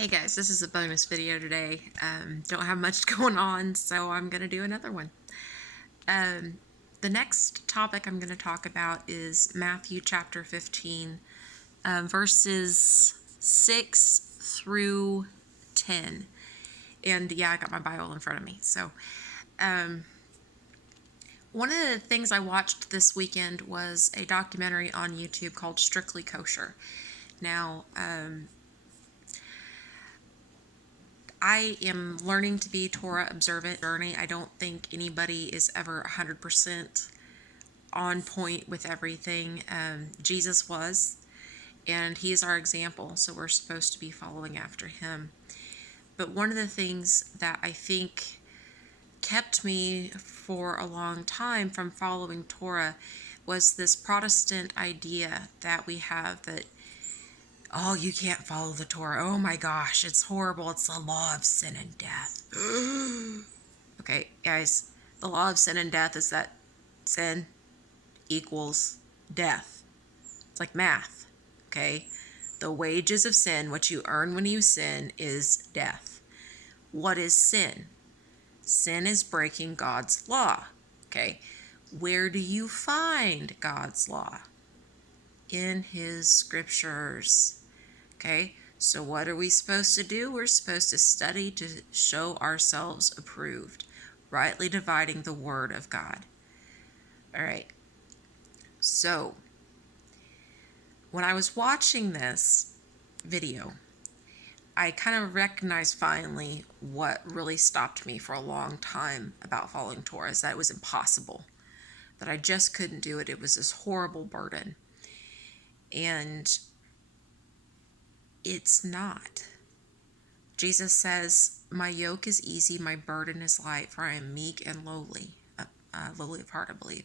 Hey guys, this is a bonus video today. Don't have much going on, so I'm going to do another one. The next topic I'm going to talk about is Matthew chapter 15, verses 6 through 10. And yeah, I got my Bible in front of me. So, one of the things I watched this weekend was a documentary on YouTube called Strictly Kosher. Now, I am learning to be Torah observant journey. I don't think anybody is ever 100% on point with everything. Jesus was, and he is our example, so we're supposed to be following after him. But one of the things that I think kept me for a long time from following Torah was this Protestant idea that we have that, oh, you can't follow the Torah. Oh my gosh, it's horrible. It's the law of sin and death. Okay, guys, the law of sin and death is that sin equals death. It's like math, okay? The wages of sin, what you earn when you sin, is death. What is sin? Sin is breaking God's law, okay? Where do you find God's law? In his scriptures, okay? So what are we supposed to do? We're supposed to study to show ourselves approved, rightly dividing the word of God. All right. So when I was watching this video, I kind of recognized finally what really stopped me for a long time about following Torah, is that it was impossible, that I just couldn't do it. It was this horrible burden. And it's not. Jesus says, "My yoke is easy, my burden is light, for I am meek and lowly of heart, I believe."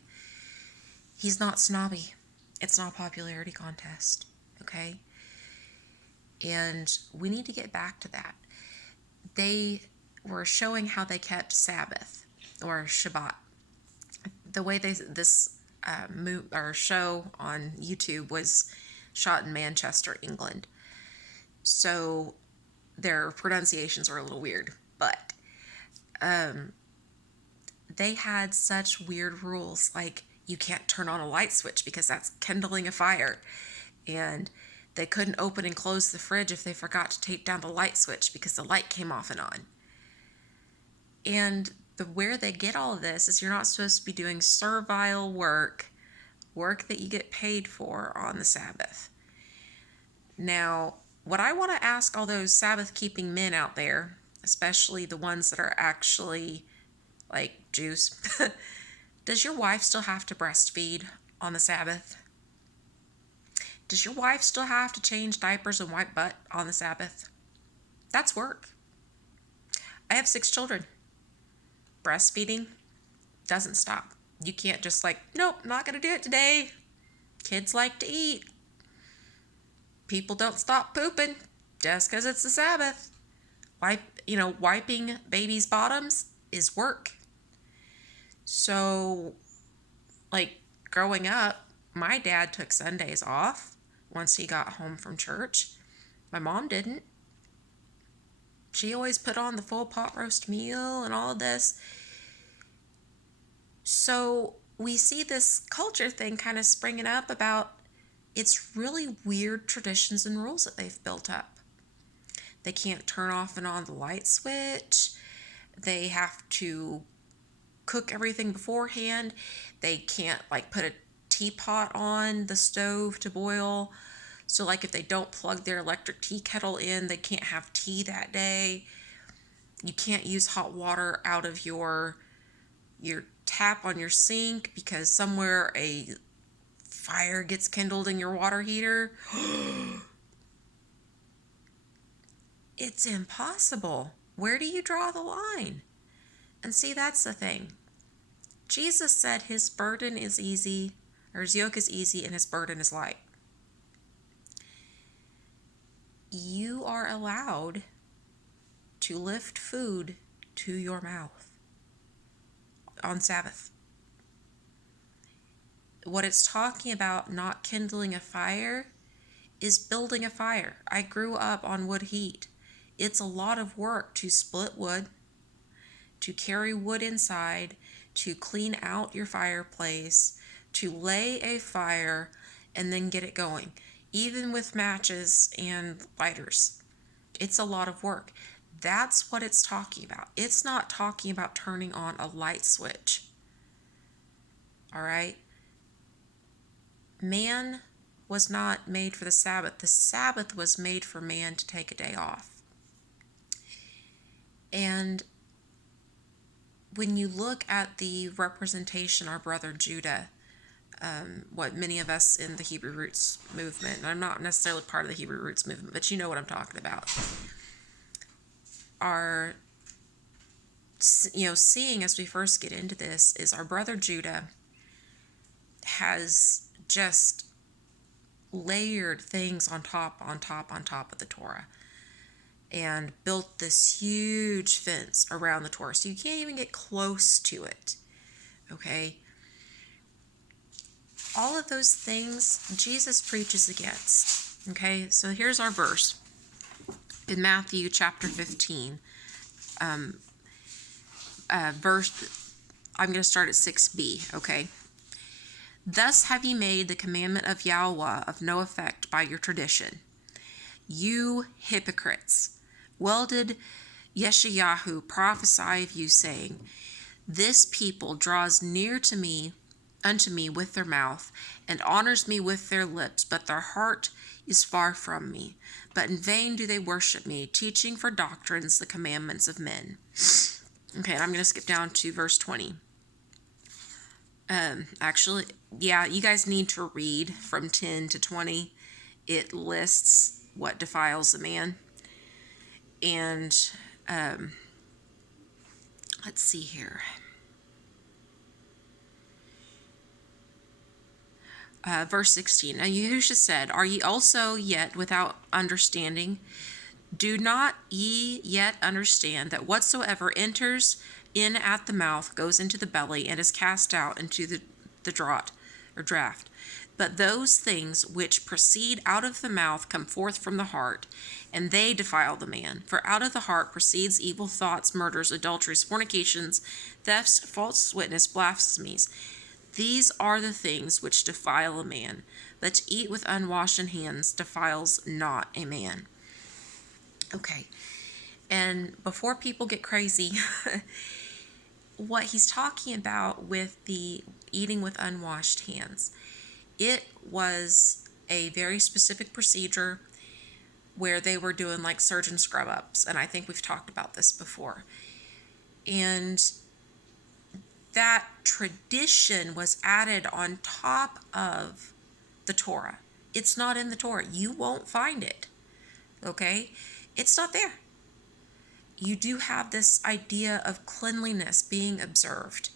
He's not snobby. It's not a popularity contest, okay? And we need to get back to that. They were showing how they kept Sabbath or Shabbat. The way this show on YouTube was shot in Manchester, England. So their pronunciations are a little weird, but they had such weird rules, like you can't turn on a light switch because that's kindling a fire, and they couldn't open and close the fridge if they forgot to take down the light switch because the light came off and on. And where they get all of this is you're not supposed to be doing servile work that you get paid for on the Sabbath. Now, what I want to ask all those Sabbath-keeping men out there, especially the ones that are actually like Jews, does your wife still have to breastfeed on the Sabbath? Does your wife still have to change diapers and wipe butt on the Sabbath? That's work. I have 6 children. Breastfeeding doesn't stop. You can't just nope, not going to do it today. Kids like to eat. People don't stop pooping just because it's the Sabbath. Wiping babies' bottoms is work. So, growing up, my dad took Sundays off once he got home from church. My mom didn't. She always put on the full pot roast meal and all of this. So we see this culture thing kind of springing up about it's really weird traditions and rules that they've built up. They can't turn off and on the light switch. They have to cook everything beforehand. They can't put a teapot on the stove to boil. So if they don't plug their electric tea kettle in, they can't have tea that day. You can't use hot water out of your tap on your sink because somewhere a fire gets kindled in your water heater. It's impossible. Where do you draw the line? And see, that's the thing. Jesus said his burden is easy, or his yoke is easy and his burden is light. You are allowed to lift food to your mouth on Sabbath. What it's talking about, not kindling a fire, is building a fire. I grew up on wood heat. It's a lot of work to split wood, to carry wood inside, to clean out your fireplace, to lay a fire, and then get it going. Even with matches and lighters, it's a lot of work. That's what it's talking about. It's not talking about turning on a light switch. All right? Man was not made for the Sabbath. The Sabbath was made for man to take a day off. And when you look at the representation, our brother Judah, what many of us in the Hebrew Roots movement, and I'm not necessarily part of the Hebrew Roots movement, but you know what I'm talking about, are, seeing as we first get into this is our brother Judah has just layered things on top of the Torah and built this huge fence around the Torah, so you can't even get close to it. Okay? All of those things Jesus preaches against. Okay? So here's our verse in Matthew chapter 15. Verse, I'm going to start at 6b. Okay? Thus have ye made the commandment of Yahweh of no effect by your tradition. You hypocrites! Well did Yeshayahu prophesy of you, saying, This people draws near to me, unto me with their mouth, and honors me with their lips, but their heart is far from me. But in vain do they worship me, teaching for doctrines the commandments of men. Okay, and I'm going to skip down to verse 20. Actually, yeah, you guys need to read from 10 to 20. It lists what defiles a man. And let's see here. Verse 16. Now Yahushua said, Are ye also yet without understanding? Do not ye yet understand that whatsoever enters in at the mouth goes into the belly and is cast out into the draught or draft? But those things which proceed out of the mouth come forth from the heart, and they defile the man. For out of the heart proceeds evil thoughts, murders, adulteries, fornications, thefts, false witness, blasphemies. These are the things which defile a man, but to eat with unwashed hands defiles not a man. Okay, and before people get crazy, what he's talking about with the eating with unwashed hands, it was a very specific procedure where they were doing like surgeon scrub ups, and I think we've talked about this before. And that tradition was added on top of the Torah. It's not in the Torah. You won't find it. Okay? It's not there. You do have this idea of cleanliness being observed.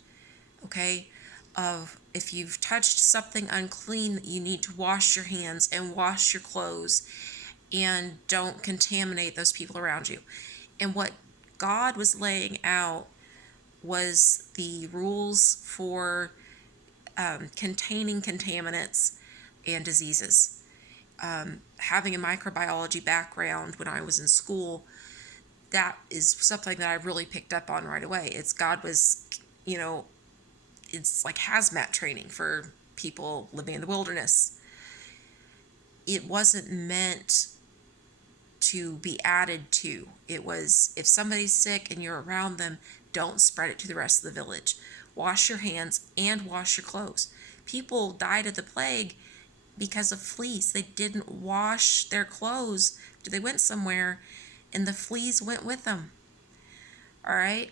Okay? Of if you've touched something unclean, you need to wash your hands and wash your clothes and don't contaminate those people around you. And what God was laying out was the rules for containing contaminants and diseases. Having a microbiology background when I was in school, that is something that I really picked up on right away. God was, it's like hazmat training for people living in the wilderness. It wasn't meant to be added to. It was, if somebody's sick and you're around them, don't spread it to the rest of the village. Wash your hands and wash your clothes. People died of the plague because of fleas. They didn't wash their clothes. They went somewhere and the fleas went with them. All right?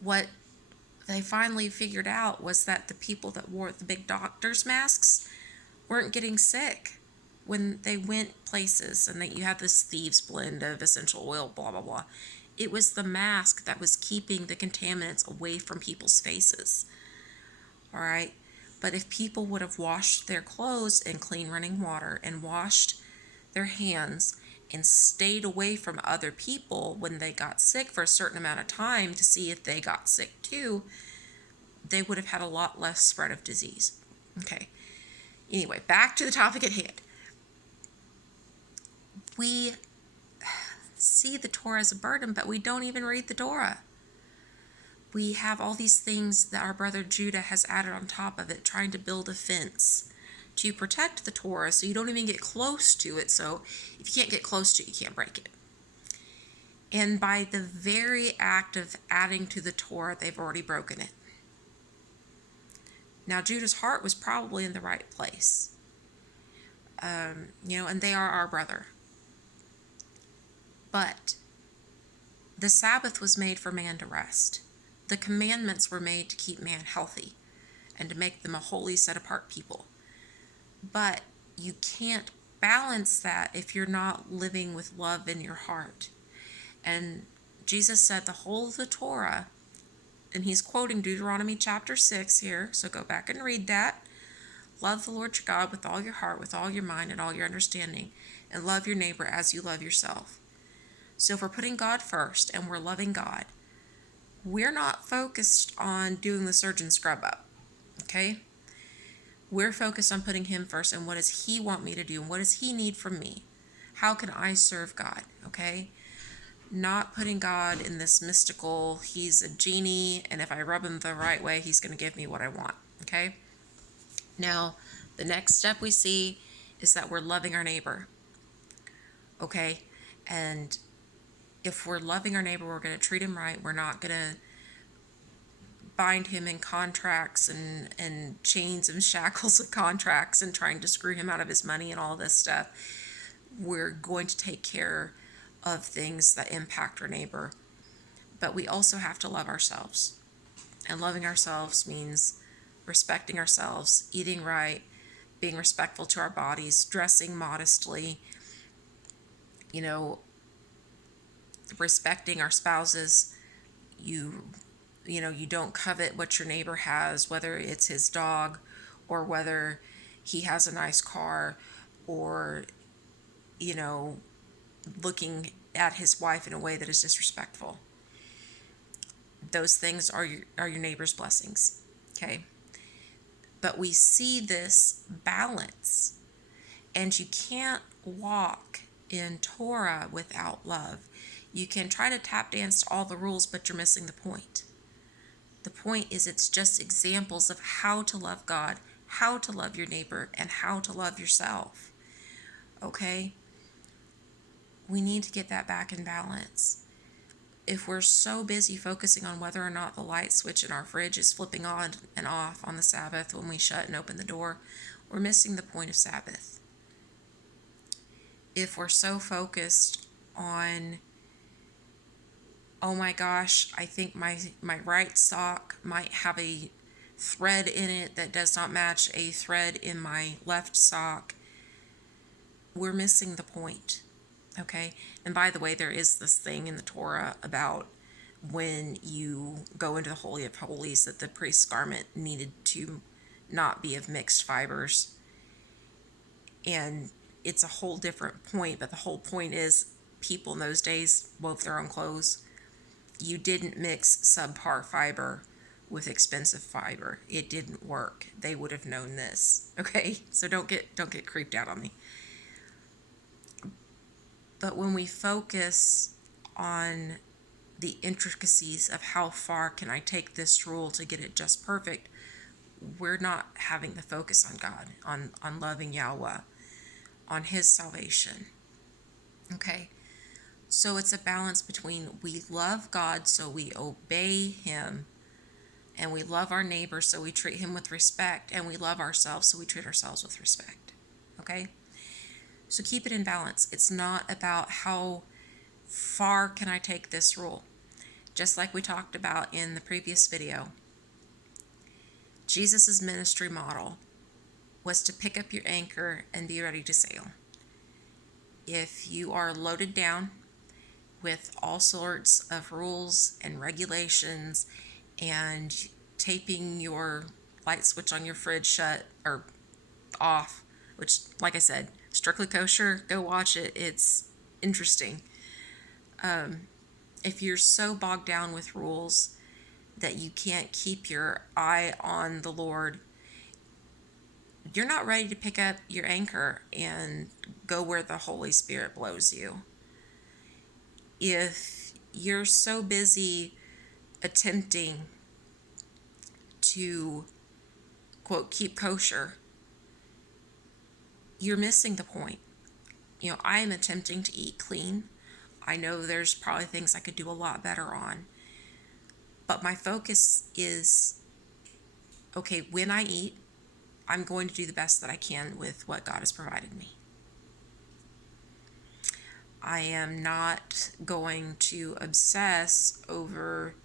What they finally figured out was that the people that wore the big doctor's masks weren't getting sick when they went places, and that you had this thieves blend of essential oil, blah, blah, blah. It was the mask that was keeping the contaminants away from people's faces. All right? But if people would have washed their clothes in clean running water and washed their hands and stayed away from other people when they got sick for a certain amount of time to see if they got sick too, they would have had a lot less spread of disease. Okay. Anyway, back to the topic at hand. see the Torah as a burden, but we don't even read the Torah. We have all these things that our brother Judah has added on top of it, trying to build a fence to protect the Torah so you don't even get close to it. So if you can't get close to it, you can't break it. And by the very act of adding to the Torah, they've already broken it. Now, Judah's heart was probably in the right place. And they are our brother. But the Sabbath was made for man to rest. The commandments were made to keep man healthy and to make them a holy, set-apart people. But you can't balance that if you're not living with love in your heart. And Jesus said the whole of the Torah, and he's quoting Deuteronomy chapter 6 here, so go back and read that. Love the Lord your God with all your heart, with all your mind, and all your understanding, and love your neighbor as you love yourself. So if we're putting God first and we're loving God, we're not focused on doing the surgeon scrub up, okay? We're focused on putting him first and what does he want me to do and what does he need from me? How can I serve God, okay? Not putting God in this mystical, he's a genie, and if I rub him the right way, he's going to give me what I want, okay? Now, the next step we see is that we're loving our neighbor, okay? And if we're loving our neighbor, we're going to treat him right. We're not going to bind him in contracts and chains and shackles of contracts and trying to screw him out of his money and all this stuff. We're going to take care of things that impact our neighbor. But we also have to love ourselves. And loving ourselves means respecting ourselves, eating right, being respectful to our bodies, dressing modestly, respecting our spouses. You don't covet what your neighbor has, whether it's his dog or whether he has a nice car or, looking at his wife in a way that is disrespectful. Those things are your neighbor's blessings, okay? But we see this balance, and you can't walk in Torah without love. You can try to tap dance to all the rules, but you're missing the point. The point is it's just examples of how to love God, how to love your neighbor, and how to love yourself, okay? We need to get that back in balance. If we're so busy focusing on whether or not the light switch in our fridge is flipping on and off on the Sabbath when we shut and open the door, we're missing the point of Sabbath. If we're so focused on, oh my gosh, I think my right sock might have a thread in it that does not match a thread in my left sock, we're missing the point. Okay, and by the way, there is this thing in the Torah about when you go into the Holy of Holies that the priest's garment needed to not be of mixed fibers. And it's a whole different point, but the whole point is people in those days wove their own clothes. You didn't mix subpar fiber with expensive fiber. It didn't work. They would have known this. Okay, so don't get creeped out on me. But when we focus on the intricacies of how far can I take this rule to get it just perfect, we're not having the focus on God, on loving Yahweh, on his salvation. Okay? So it's a balance between we love God so we obey him, and we love our neighbor so we treat him with respect, and we love ourselves so we treat ourselves with respect. Okay? So keep it in balance. It's not about how far can I take this rule. Just like we talked about in the previous video, Jesus' ministry model was to pick up your anchor and be ready to sail. If you are loaded down with all sorts of rules and regulations and taping your light switch on your fridge shut or off, which, like I said, Strictly Kosher, go watch it. It's interesting. If you're so bogged down with rules that you can't keep your eye on the Lord, you're not ready to pick up your anchor and go where the Holy Spirit blows you. if you're so busy attempting to, quote, keep kosher, you're missing the point. I am attempting to eat clean. I know there's probably things I could do a lot better on. But my focus is, okay, when I eat, I'm going to do the best that I can with what God has provided me. I am not going to obsess over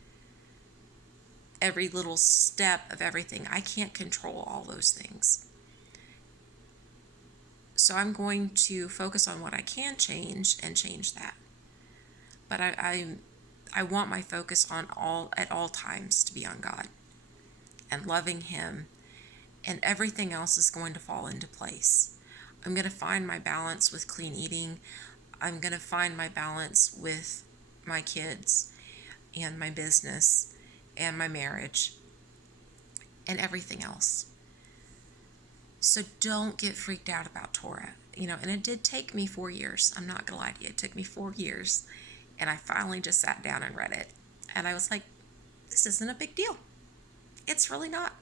every little step of everything. I can't control all those things. So I'm going to focus on what I can change and change that. But I want my focus at all times to be on God and loving Him, and everything else is going to fall into place. I'm going to find my balance with clean eating. I'm going to find my balance with my kids and my business and my marriage and everything else. So don't get freaked out about Torah. And it did take me 4 years. I'm not going to lie to you. It took me 4 years. And I finally just sat down and read it. And I was like, this isn't a big deal. It's really not.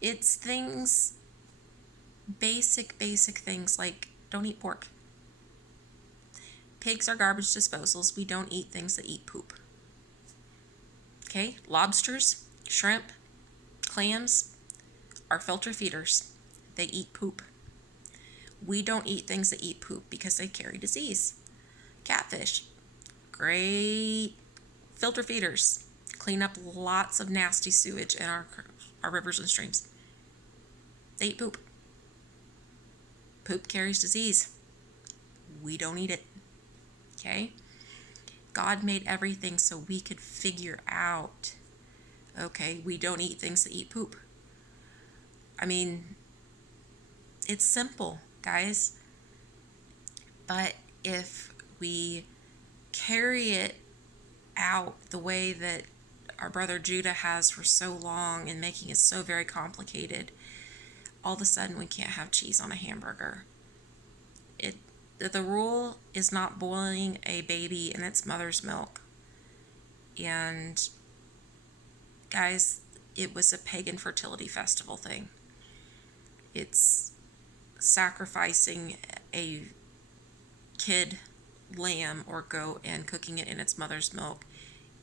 It's things, basic things like don't eat pork. Pigs are garbage disposals. We don't eat things that eat poop. Okay? Lobsters, shrimp, clams are filter feeders. They eat poop. We don't eat things that eat poop because they carry disease. Catfish, great filter feeders. Clean up lots of nasty sewage in our rivers and streams. They eat poop. Poop carries disease. We don't eat it. Okay? God made everything so we could figure out, okay, we don't eat things that eat poop. I mean, it's simple, guys. But if we carry it out the way that our brother Judah has for so long and making it so very complicated, all of a sudden we can't have cheese on a hamburger. The rule is not boiling a baby in its mother's milk. And guys, it was a pagan fertility festival thing. It's sacrificing a kid lamb or goat and cooking it in its mother's milk.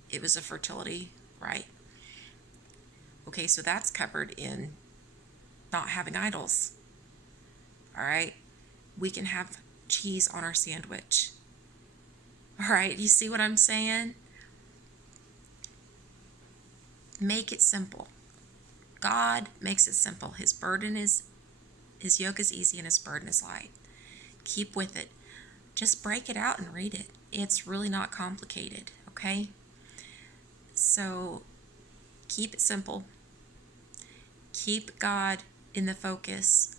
It was a fertility rite. Okay, so that's covered in not having idols. All right, we can have cheese on our sandwich. All right, you see what I'm saying? Make it simple. God makes it simple. His yoke is easy and his burden is light. Keep with it. Just break it out and read it. It's really not complicated, okay? So keep it simple. Keep God in the focus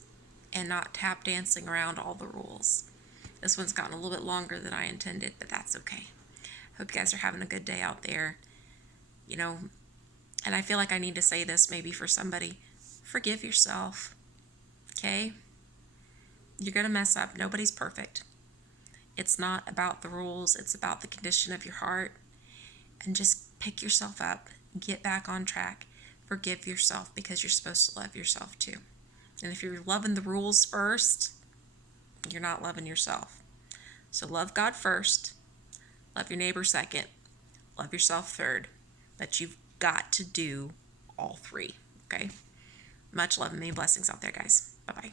and not tap dancing around all the rules. This one's gotten a little bit longer than I intended, but that's okay. Hope you guys are having a good day out there. And I feel like I need to say this maybe for somebody. Forgive yourself, okay? You're going to mess up. Nobody's perfect. It's not about the rules. It's about the condition of your heart. And just pick yourself up. Get back on track. Forgive yourself because you're supposed to love yourself too. And if you're loving the rules first, you're not loving yourself. So love God first. Love your neighbor second. Love yourself third. But you've got to do all three. Okay? Much love and many blessings out there, guys. Bye-bye.